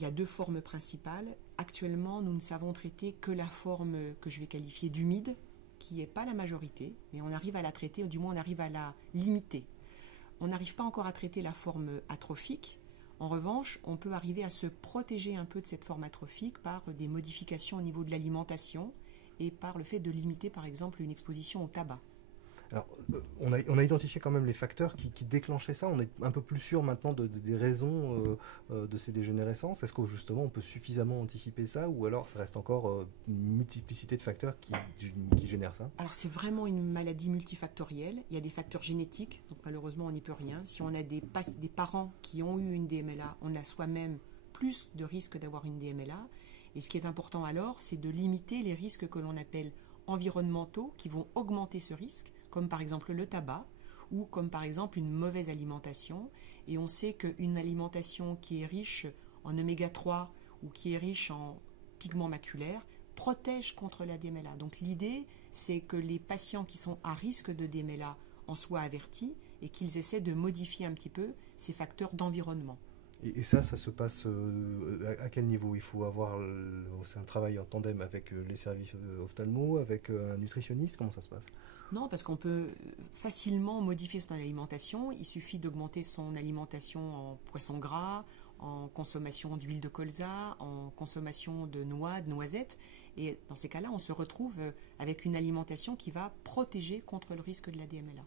il y a deux formes principales. Actuellement, nous ne savons traiter que la forme que je vais qualifier d'humide, qui n'est pas la majorité, mais on arrive à la traiter, ou du moins on arrive à la limiter. On n'arrive pas encore à traiter la forme atrophique. En revanche, on peut arriver à se protéger un peu de cette forme atrophique par des modifications au niveau de l'alimentation et par le fait de limiter, par exemple, une exposition au tabac. Alors, on a identifié quand même les facteurs qui déclenchaient ça. On est un peu plus sûr maintenant des raisons de ces dégénérescences. Est-ce que justement on peut suffisamment anticiper ça, ou alors ça reste encore une multiplicité de facteurs qui génèrent ça? Alors c'est vraiment une maladie multifactorielle. Il y a des facteurs génétiques, donc malheureusement on n'y peut rien. Si on a des parents qui ont eu une DMLA, on a soi-même plus de risques d'avoir une DMLA. Et ce qui est important alors, c'est de limiter les risques que l'on appelle environnementaux qui vont augmenter ce risque, comme par exemple le tabac ou comme par exemple une mauvaise alimentation. Et on sait qu'une alimentation qui est riche en oméga 3 ou qui est riche en pigments maculaires protège contre la DMLA. Donc l'idée, c'est que les patients qui sont à risque de DMLA en soient avertis et qu'ils essaient de modifier un petit peu ces facteurs d'environnement. Et ça se passe à quel niveau? Il faut avoir c'est un travail en tandem avec les services ophtalmo, avec un nutritionniste? Comment ça se passe? Non, parce qu'on peut facilement modifier son alimentation. Il suffit d'augmenter son alimentation en poisson gras, en consommation d'huile de colza, en consommation de noix, de noisettes. Et dans ces cas-là, on se retrouve avec une alimentation qui va protéger contre le risque de la DMLA.